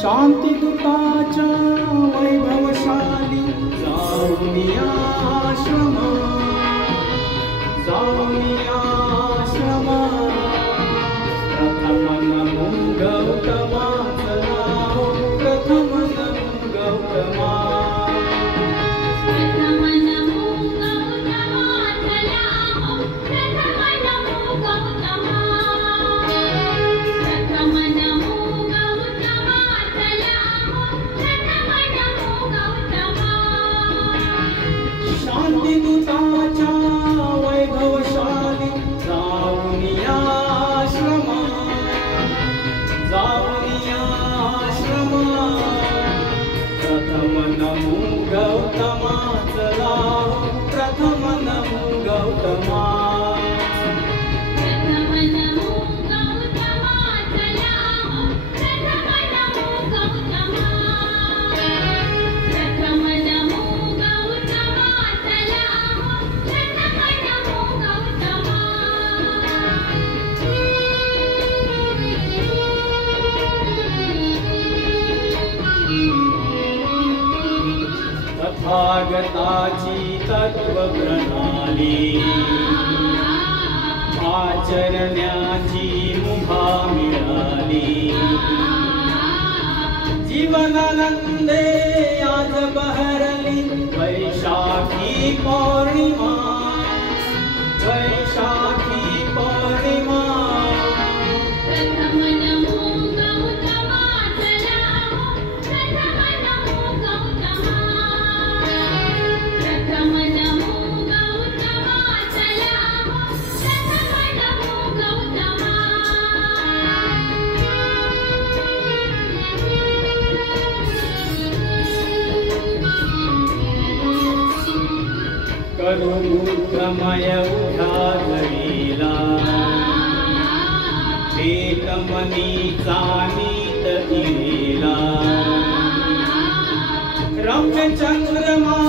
शांतिदूताच्या वैभवशाली जाऊनी आश्रमा, जाऊनी आश्रमा, प्रथम नमो गौतमाचं नाव, प्रथम नमो गौतमा, प्रथम नमो गौतमाचं नाव, प्रथम नमो गौतमा, प्रथम नमो शांतिदूताच्या वैभवशाली जाऊनी आश्रमा, जाऊनी आश्रमा, प्रथम नमो गौतमाचं नाव, प्रथम नमो गौतमा, प्रथम नमो गौतमाचं नाव, प्रथम नमो गौतमा, प्रथम नमो तथागताची तत्वप्रणाली आचरण्याची मुभा मिळाली, जीवनानंदे आज बहरली वैशाखी पौर्णिमा, वैशाखी पौर्णिमा, प्रथम नमो गौतमाचं नाव, प्रथम नमो गौतमा, प्रथम नमो गौतमाचं नाव, प्रथम नमो गौतमा, करुणमय उठा घडीला, प्रेतमनीचा नीत इलेला, रम्य चंद्रमा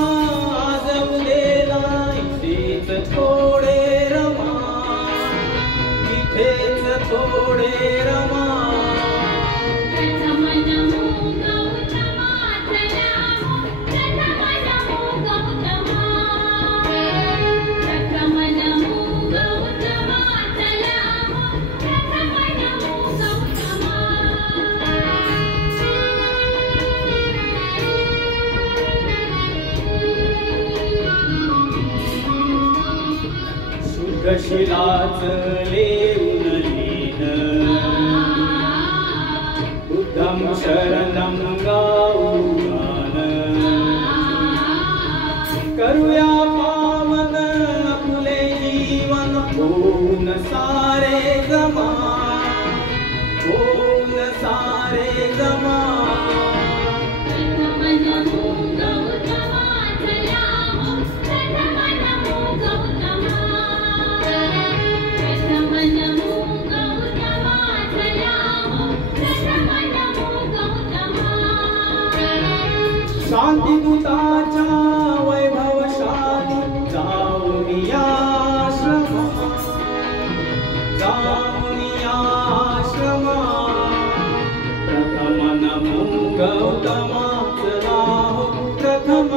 आज उदेला, इथेच थोडे रमा, इथेच थोडे रमा, प्रथम नमो गौतमाचं नाव, प्रथम नमो गौतमा, प्रथम नमो गौतमाचं नाव, प्रथम नमो गौतमा, शुद्ध शिलाचं लेऊन लीन, बुद्धं शरणं गाऊ गान, करूया पावन फुले जीवन, होऊन सारे जमा, होऊन सारे जमा, प्रथम नमो गौतमाचं नाव, प्रथम नमो गौतमा, प्रथम नमो गौतमाचं नाव, प्रथम नमो गौतमा, शांतिदूताच्या वैभवशाली जाऊनी आश्रमा, जाऊनी आश्रमा, प्रथम नमो गौतमाचं नाव, प्रथम